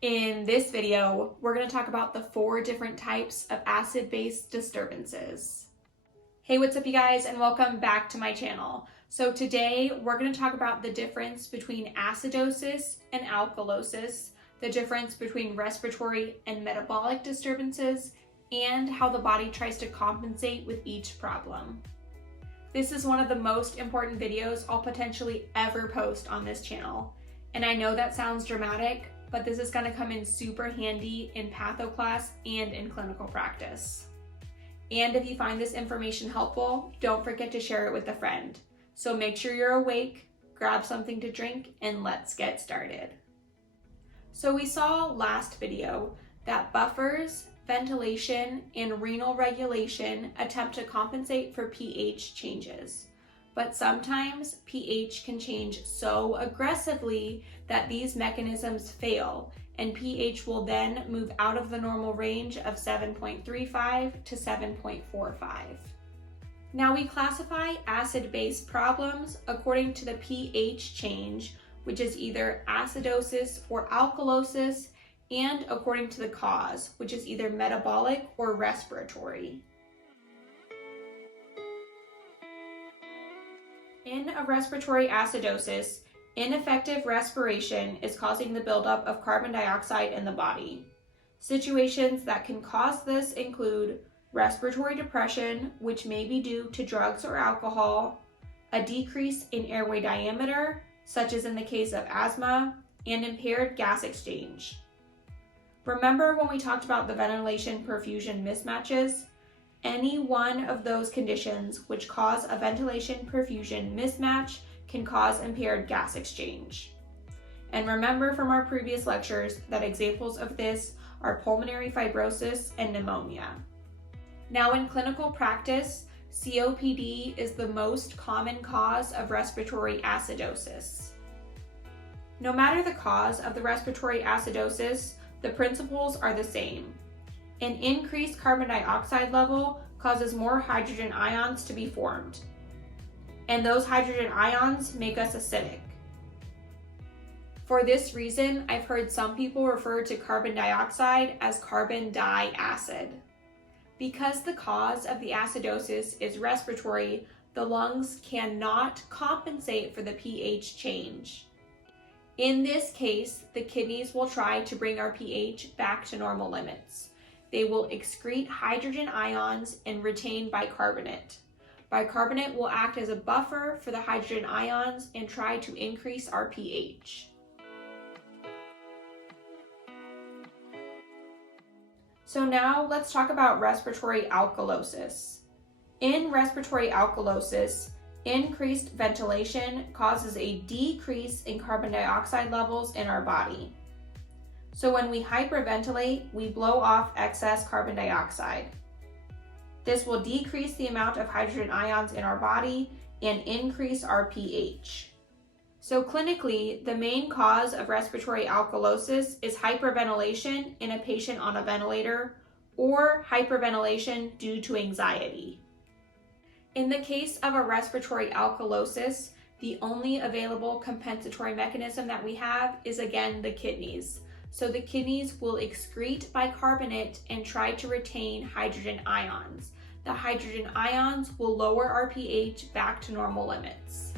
In this video, we're going to talk about the 4 different types of acid-base disturbances. Hey, what's up you guys, and welcome back to my channel. So today we're going to talk about the difference between acidosis and alkalosis, the difference between respiratory and metabolic disturbances, and how the body tries to compensate with each problem. This is one of the most important videos I'll potentially ever post on this channel. And I know that sounds dramatic, but this is going to come in super handy in patho class and in clinical practice. And if you find this information helpful, don't forget to share it with a friend. So make sure you're awake, grab something to drink, and let's get started. So we saw last video that buffers, ventilation, and renal regulation attempt to compensate for pH changes. But sometimes pH can change so aggressively that these mechanisms fail, and pH will then move out of the normal range of 7.35 to 7.45. Now we classify acid-base problems according to the pH change, which is either acidosis or alkalosis, and according to the cause, which is either metabolic or respiratory. In a respiratory acidosis, ineffective respiration is causing the buildup of carbon dioxide in the body. Situations that can cause this include respiratory depression, which may be due to drugs or alcohol, a decrease in airway diameter, such as in the case of asthma, and impaired gas exchange. Remember when we talked about the ventilation-perfusion mismatches? Any one of those conditions which cause a ventilation-perfusion mismatch can cause impaired gas exchange. And remember from our previous lectures that examples of this are pulmonary fibrosis and pneumonia. Now in clinical practice, COPD is the most common cause of respiratory acidosis. No matter the cause of the respiratory acidosis, the principles are the same. An increased carbon dioxide level causes more hydrogen ions to be formed. And those hydrogen ions make us acidic. For this reason, I've heard some people refer to carbon dioxide as carbon diacid. Because the cause of the acidosis is respiratory, the lungs cannot compensate for the pH change. In this case, the kidneys will try to bring our pH back to normal limits. They will excrete hydrogen ions and retain bicarbonate. Bicarbonate will act as a buffer for the hydrogen ions and try to increase our pH. So now let's talk about respiratory alkalosis. In respiratory alkalosis, increased ventilation causes a decrease in carbon dioxide levels in our body. So when we hyperventilate, we blow off excess carbon dioxide. This will decrease the amount of hydrogen ions in our body and increase our pH. So clinically, the main cause of respiratory alkalosis is hyperventilation in a patient on a ventilator or hyperventilation due to anxiety. In the case of a respiratory alkalosis, the only available compensatory mechanism that we have is again the kidneys. So the kidneys will excrete bicarbonate and try to retain hydrogen ions. The hydrogen ions will lower our pH back to normal limits.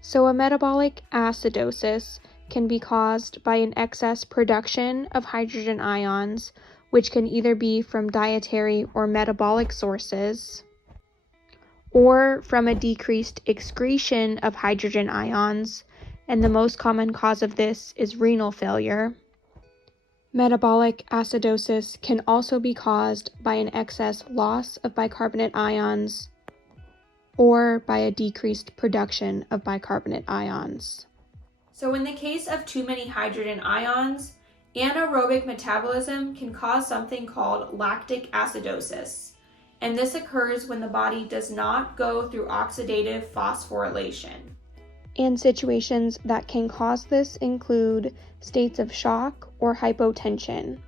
So a metabolic acidosis can be caused by an excess production of hydrogen ions, which can either be from dietary or metabolic sources, or from a decreased excretion of hydrogen ions, and the most common cause of this is renal failure. Metabolic acidosis can also be caused by an excess loss of bicarbonate ions or by a decreased production of bicarbonate ions. So in the case of too many hydrogen ions, anaerobic metabolism can cause something called lactic acidosis. And this occurs when the body does not go through oxidative phosphorylation. And situations that can cause this include states of shock or hypotension.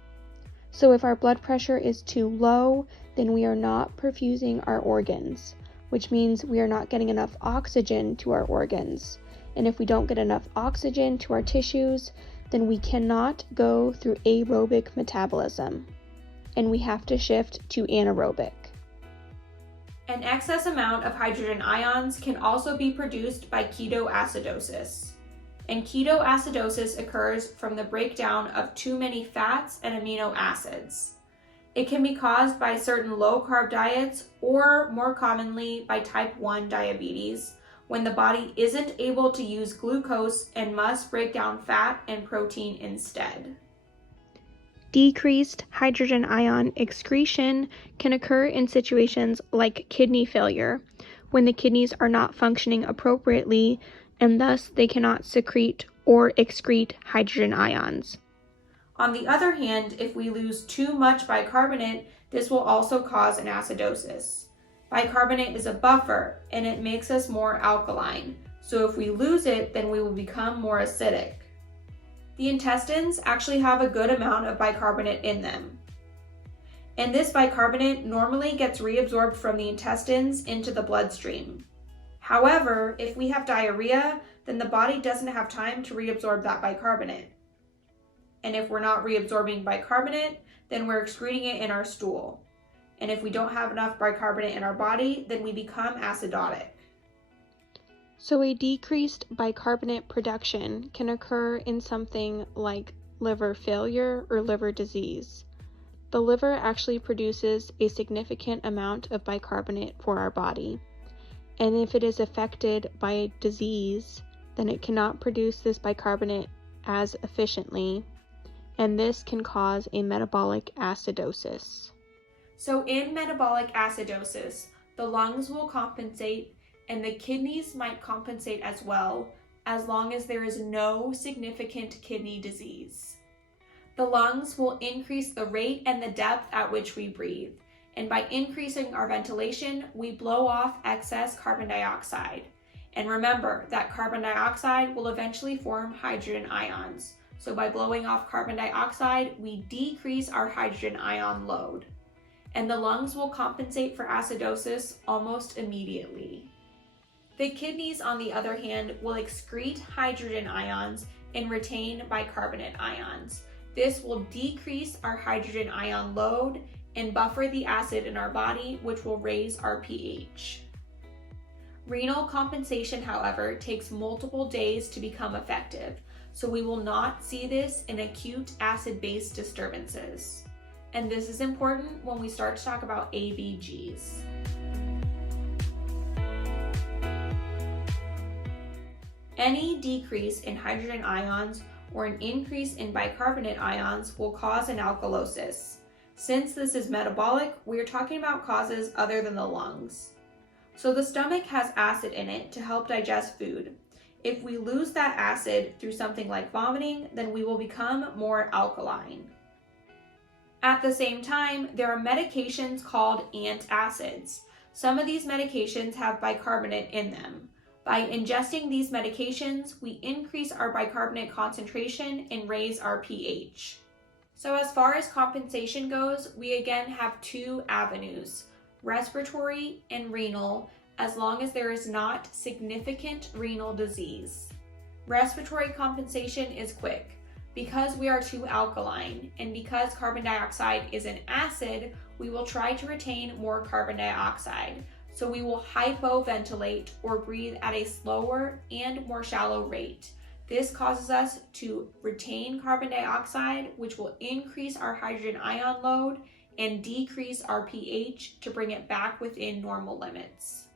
So if our blood pressure is too low, then we are not perfusing our organs, which means we are not getting enough oxygen to our organs. And if we don't get enough oxygen to our tissues, then we cannot go through aerobic metabolism, and we have to shift to anaerobic. An excess amount of hydrogen ions can also be produced by ketoacidosis. And ketoacidosis occurs from the breakdown of too many fats and amino acids. It can be caused by certain low-carb diets or, more commonly, by type 1 diabetes, when the body isn't able to use glucose and must break down fat and protein instead. Decreased hydrogen ion excretion can occur in situations like kidney failure, when the kidneys are not functioning appropriately and thus they cannot secrete or excrete hydrogen ions. On the other hand, if we lose too much bicarbonate, this will also cause an acidosis. Bicarbonate is a buffer and it makes us more alkaline, so if we lose it, then we will become more acidic. The intestines actually have a good amount of bicarbonate in them. And this bicarbonate normally gets reabsorbed from the intestines into the bloodstream. However, if we have diarrhea, then the body doesn't have time to reabsorb that bicarbonate. And if we're not reabsorbing bicarbonate, then we're excreting it in our stool. And if we don't have enough bicarbonate in our body, then we become acidotic. So a decreased bicarbonate production can occur in something like liver failure or liver disease. The liver actually produces a significant amount of bicarbonate for our body. And if it is affected by a disease, then it cannot produce this bicarbonate as efficiently, and this can cause a metabolic acidosis. So in metabolic acidosis, the lungs will compensate and the kidneys might compensate as well, as long as there is no significant kidney disease. The lungs will increase the rate and the depth at which we breathe, and by increasing our ventilation, we blow off excess carbon dioxide. And remember that carbon dioxide will eventually form hydrogen ions. So by blowing off carbon dioxide, we decrease our hydrogen ion load. And the lungs will compensate for acidosis almost immediately. The kidneys, on the other hand, will excrete hydrogen ions and retain bicarbonate ions. This will decrease our hydrogen ion load and buffer the acid in our body, which will raise our pH. Renal compensation, however, takes multiple days to become effective, so we will not see this in acute acid-base disturbances. And this is important when we start to talk about ABGs. Any decrease in hydrogen ions or an increase in bicarbonate ions will cause an alkalosis. Since this is metabolic, we are talking about causes other than the lungs. So the stomach has acid in it to help digest food. If we lose that acid through something like vomiting, then we will become more alkaline. At the same time, there are medications called antacids. Some of these medications have bicarbonate in them. By ingesting these medications, we increase our bicarbonate concentration and raise our pH. So as far as compensation goes, we again have two avenues, respiratory and renal, as long as there is not significant renal disease. Respiratory compensation is quick. Because we are too alkaline and because carbon dioxide is an acid, we will try to retain more carbon dioxide. So we will hypoventilate or breathe at a slower and more shallow rate. This causes us to retain carbon dioxide, which will increase our hydrogen ion load and decrease our pH to bring it back within normal limits.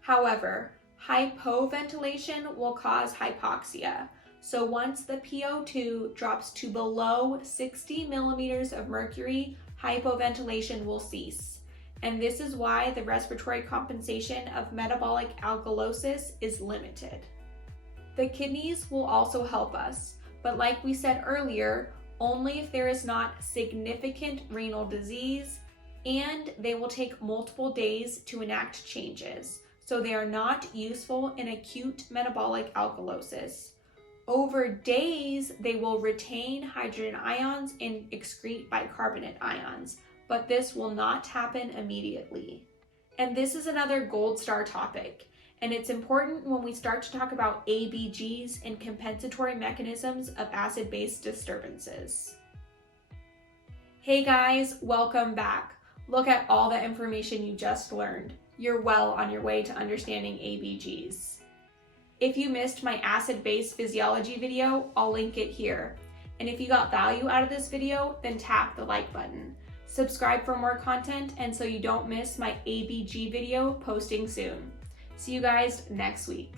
However, hypoventilation will cause hypoxia. So once the PO2 drops to below 60 millimeters of mercury, hypoventilation will cease. And this is why the respiratory compensation of metabolic alkalosis is limited. The kidneys will also help us, but like we said earlier, only if there is not significant renal disease, and they will take multiple days to enact changes. So they are not useful in acute metabolic alkalosis. Over days, they will retain hydrogen ions and excrete bicarbonate ions, but this will not happen immediately. And this is another gold star topic. and it's important when we start to talk about ABGs and compensatory mechanisms of acid-base disturbances. Hey guys, welcome back. Look at all the information you just learned. You're well on your way to understanding ABGs. If you missed my acid-base physiology video, I'll link it here. And if you got value out of this video, then tap the like button. Subscribe for more content and so you don't miss my ABG video posting soon. See you guys next week.